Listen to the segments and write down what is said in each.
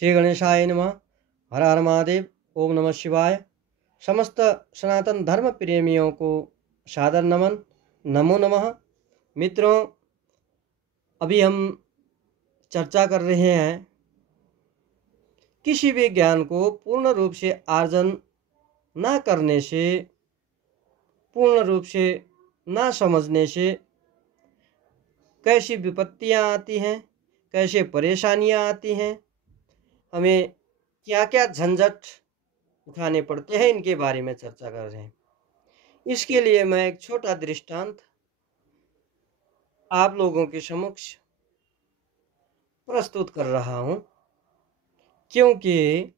श्री गणेशाय नमः। हर हर महादेव। ओम नमः शिवाय। समस्त सनातन धर्म प्रेमियों को सादर नमन। नमो नमः। मित्रों, अभी हम चर्चा कर रहे हैं किसी भी ज्ञान को पूर्ण रूप से अर्जन न करने से, पूर्ण रूप से न समझने से कैसी विपत्तियां आती हैं, कैसे परेशानियां आती हैं, हमें क्या क्या झंझट उठाने पड़ते हैं, इनके बारे में चर्चा कर रहे हैं। इसके लिए मैं एक छोटा दृष्टांत आप लोगों के समक्ष प्रस्तुत कर रहा हूं, क्योंकि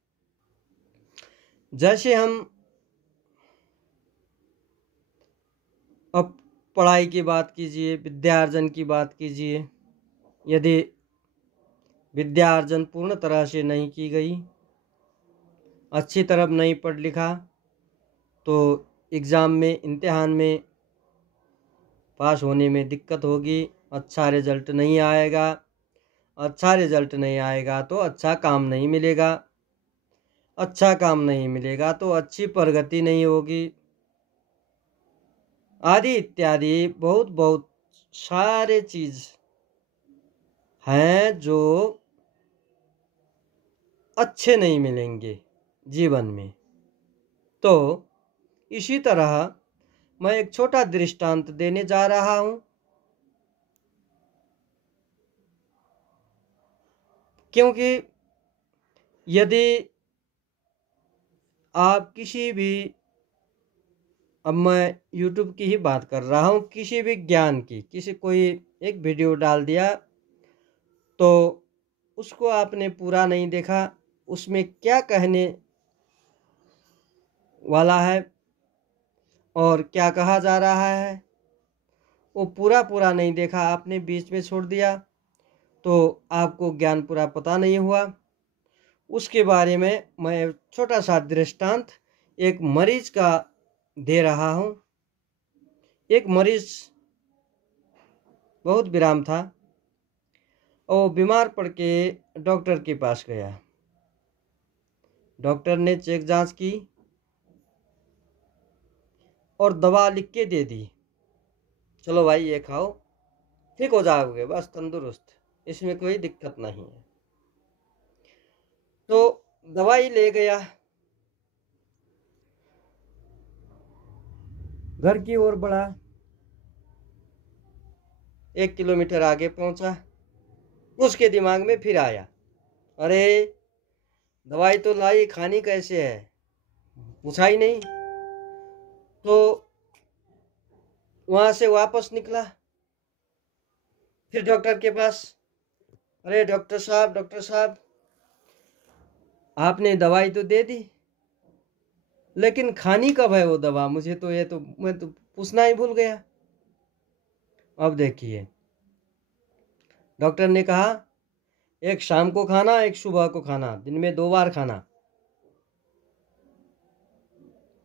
जैसे हम अब पढ़ाई की बात कीजिए, विद्यार्जन की बात कीजिए, यदि विद्यार्जन पूर्ण तरह से नहीं की गई, अच्छी तरह नहीं पढ़ लिखा, तो एग्ज़ाम में, इम्तिहान में पास होने में दिक्कत होगी, अच्छा रिजल्ट नहीं आएगा। अच्छा रिजल्ट नहीं आएगा तो अच्छा काम नहीं मिलेगा, अच्छा काम नहीं मिलेगा तो अच्छी प्रगति नहीं होगी, आदि इत्यादि बहुत बहुत सारे चीज़ हैं जो अच्छे नहीं मिलेंगे जीवन में। तो इसी तरह मैं एक छोटा दृष्टांत देने जा रहा हूं, क्योंकि यदि आप किसी भी, अब मैं YouTube की ही बात कर रहा हूं, किसी भी ज्ञान की, किसी कोई एक वीडियो डाल दिया तो उसको आपने पूरा नहीं देखा, उसमें क्या कहने वाला है और क्या कहा जा रहा है वो पूरा नहीं देखा, आपने बीच में छोड़ दिया, तो आपको ज्ञान पूरा पता नहीं हुआ। उसके बारे में मैं छोटा सा दृष्टांत एक मरीज का दे रहा हूँ। एक मरीज बहुत विराम था और बीमार पड़ के डॉक्टर के पास गया। डॉक्टर ने चेक जांच की और दवा लिख के दे दी, चलो भाई ये खाओ, ठीक हो जाओगे, बस तंदुरुस्त, इसमें कोई दिक्कत नहीं है। तो दवाई ले गया, घर की ओर बढ़ा, 1 किलोमीटर आगे पहुंचा, उसके दिमाग में फिर आया, अरे दवाई तो लाई, खानी कैसे है, पूछा ही नहीं। तो वहां से वापस निकला, फिर डॉक्टर के पास, अरे डॉक्टर साहब आपने दवाई तो दे दी, लेकिन खानी कब है वो दवा, मुझे तो ये तो मैं तो पूछना ही भूल गया। अब देखिए, डॉक्टर ने कहा एक शाम को खाना, एक सुबह को खाना, दिन में 2 बार खाना।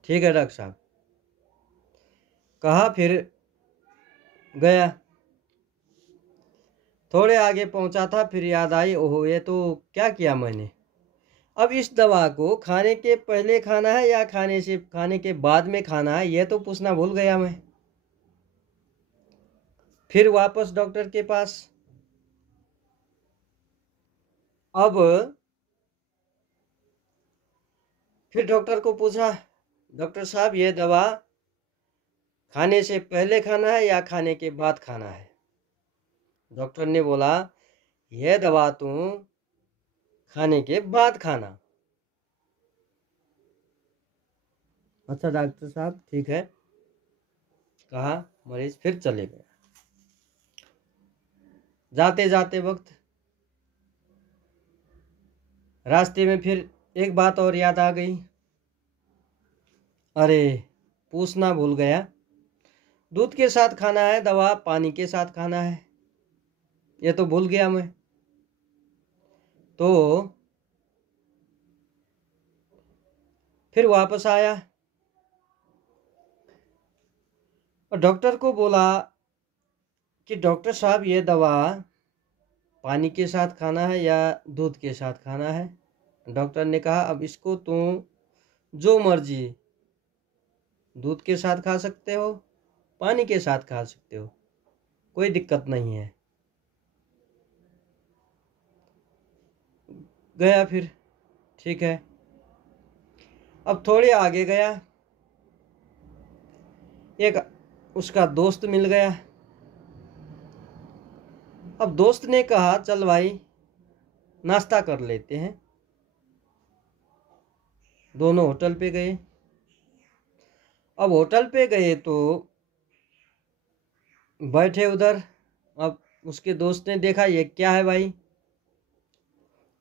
ठीक है डॉक्टर साहब, कहा, फिर गया, थोड़े आगे पहुंचा था, फिर याद आई, ओहो ये तो क्या किया मैंने, अब इस दवा को खाने के पहले खाना है या खाने के बाद में खाना है, ये तो पूछना भूल गया मैं। फिर वापस डॉक्टर के पास। अब फिर डॉक्टर को पूछा, डॉक्टर साहब ये दवा खाने से पहले खाना है या खाने के बाद खाना है? डॉक्टर ने बोला यह दवा तुम खाने के बाद खाना। अच्छा डॉक्टर साहब ठीक है, कहा, मरीज फिर चले गए। जाते जाते वक्त रास्ते में फिर एक बात और याद आ गई, अरे पूछना भूल गया, दूध के साथ खाना है दवा, पानी के साथ खाना है, ये तो भूल गया मैं। तो फिर वापस आया और डॉक्टर को बोला कि डॉक्टर साहब ये दवा पानी के साथ खाना है या दूध के साथ खाना है? डॉक्टर ने कहा अब इसको तुम जो मर्जी दूध के साथ खा सकते हो, पानी के साथ खा सकते हो, कोई दिक्कत नहीं है। गया फिर, ठीक है। अब थोड़े आगे गया, एक उसका दोस्त मिल गया। अब दोस्त ने कहा चल भाई नाश्ता कर लेते हैं। दोनों होटल पे गए। अब होटल पे गए तो बैठे उधर। अब उसके दोस्त ने देखा ये क्या है भाई।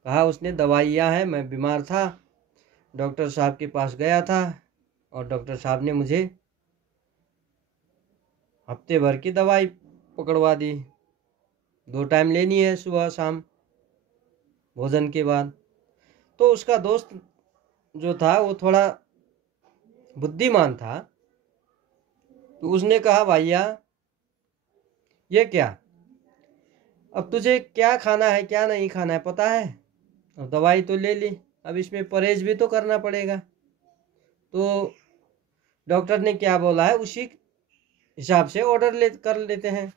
कहा उसने दवाइयाँ हैं, मैं बीमार था, डॉक्टर साहब के पास गया था और डॉक्टर साहब ने मुझे हफ्ते भर की दवाई पकड़वा दी, 2 टाइम लेनी है, सुबह शाम भोजन के बाद। तो उसका दोस्त जो था वो थोड़ा बुद्धिमान था, तो उसने कहा भैया ये क्या, अब तुझे क्या खाना है क्या नहीं खाना है पता है, अब दवाई तो ले ली, अब इसमें परहेज भी तो करना पड़ेगा। तो डॉक्टर ने क्या बोला है उसी हिसाब से ऑर्डर कर लेते हैं।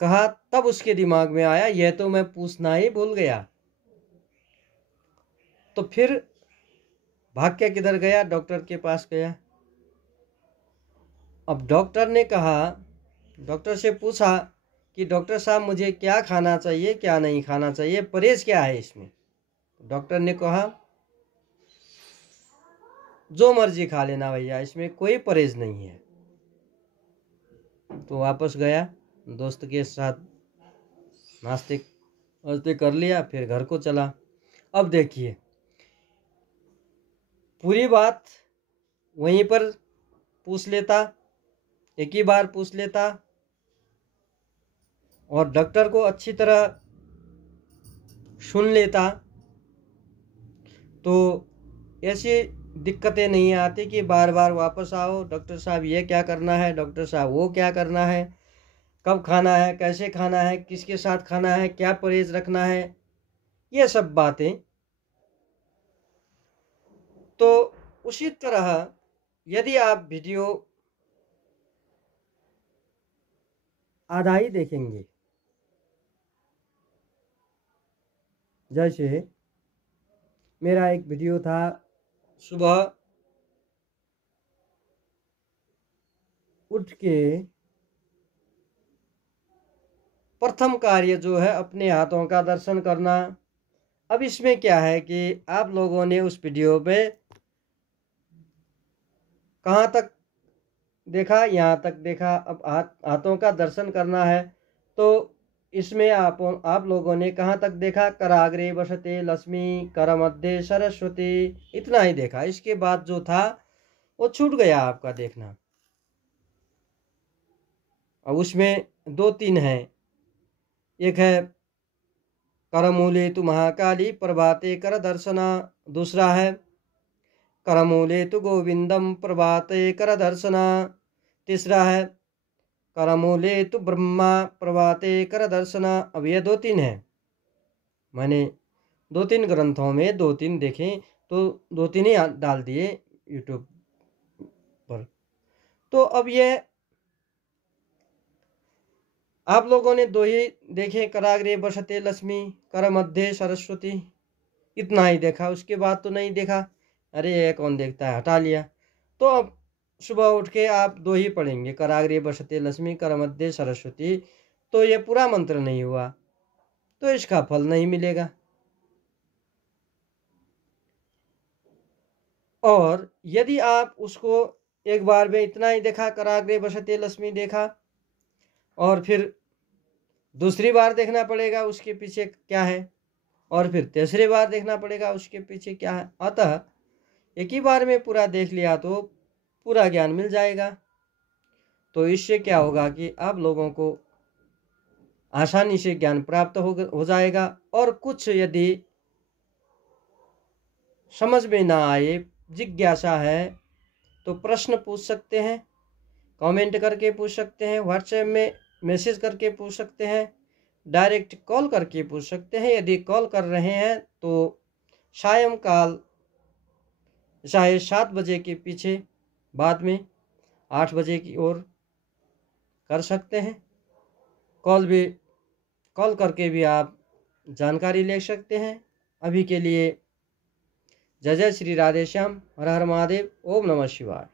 कहा तब उसके दिमाग में आया यह तो मैं पूछना ही भूल गया। तो फिर भाग के किधर गया, डॉक्टर के पास गया। अब डॉक्टर ने कहा, डॉक्टर से पूछा कि डॉक्टर साहब मुझे क्या खाना चाहिए क्या नहीं खाना चाहिए, परहेज क्या है इसमें। डॉक्टर ने कहा जो मर्जी खा लेना भैया, इसमें कोई परहेज नहीं है। तो वापस गया, दोस्त के साथ नाश्ते वास्ते कर लिया, फिर घर को चला। अब देखिए पूरी बात वहीं पर पूछ लेता, एक ही बार पूछ लेता और डॉक्टर को अच्छी तरह सुन लेता, तो ऐसी दिक्कतें नहीं आती कि बार बार वापस आओ, डॉक्टर साहब ये क्या करना है, डॉक्टर साहब वो क्या करना है, कब खाना है, कैसे खाना है, किसके साथ खाना है, क्या परहेज रखना है, ये सब बातें। तो उसी तरह यदि आप वीडियो आधा ही देखेंगे, जैसे मेरा एक वीडियो था सुबह उठ के प्रथम कार्य जो है अपने हाथों का दर्शन करना। अब इसमें क्या है कि आप लोगों ने उस वीडियो पे कहाँ तक देखा, यहाँ तक देखा। अब हाथों का दर्शन करना है तो इसमें आप लोगों ने कहाँ तक देखा, कराग्रे वसते लक्ष्मी कर मध्य सरस्वती, इतना ही देखा। इसके बाद जो था वो छूट गया आपका देखना। अब उसमें 2-3 हैं, एक है करमूले तु महाकाली प्रभाते कर दर्शना, दूसरा है करमूले तु गोविंदम प्रभाते कर दर्शना, तीसरा है करमूले तु ब्रह्मा प्रभाते कर दर्शना। अब ये 2-3 है, मैंने 2-3 ग्रंथों में 2-3 देखे तो 2-3 ही डाल दिए यूट्यूब पर। तो अब ये आप लोगों ने 2 ही देखे, कराग्रे बसते लक्ष्मी कर मध्य सरस्वती, इतना ही देखा, उसके बाद तो नहीं देखा। अरे ये कौन देखता है, हटा लिया। तो अब सुबह उठ के आप 2 ही पढ़ेंगे, कराग्रे बसते लक्ष्मी कर मध्य सरस्वती, तो ये पूरा मंत्र नहीं हुआ, तो इसका फल नहीं मिलेगा। और यदि आप उसको एक बार में इतना ही देखा, कराग्रे बसते लक्ष्मी देखा, और फिर दूसरी बार देखना पड़ेगा उसके पीछे क्या है, और फिर तीसरी बार देखना पड़ेगा उसके पीछे क्या है। अतः एक ही बार में पूरा देख लिया तो पूरा ज्ञान मिल जाएगा। तो इससे क्या होगा कि आप लोगों को आसानी से ज्ञान प्राप्त हो जाएगा। और कुछ यदि समझ में ना आए, जिज्ञासा है, तो प्रश्न पूछ सकते हैं, कमेंट करके पूछ सकते हैं, व्हाट्सएप में मैसेज करके पूछ सकते हैं, डायरेक्ट कॉल करके पूछ सकते हैं। यदि कॉल कर रहे हैं तो सायंकाल चाहे 7 बजे के पीछे बाद में 8 बजे की ओर कर सकते हैं। कॉल करके भी आप जानकारी ले सकते हैं। अभी के लिए जय जय श्री राधे श्याम, हर हर महादेव, ओम नमः शिवाय।